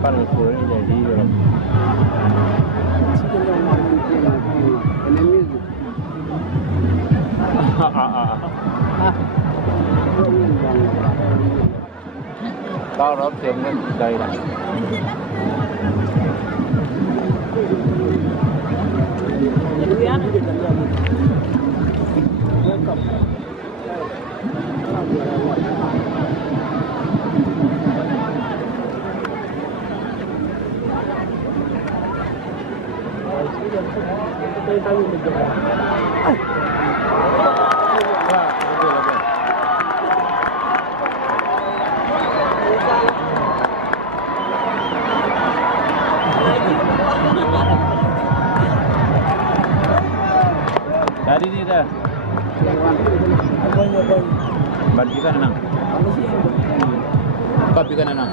Para suruh ni jadi orang. Tao đó tiền lên đây này. Dari ni dah. Bagi kan anak. Kopi kan anak.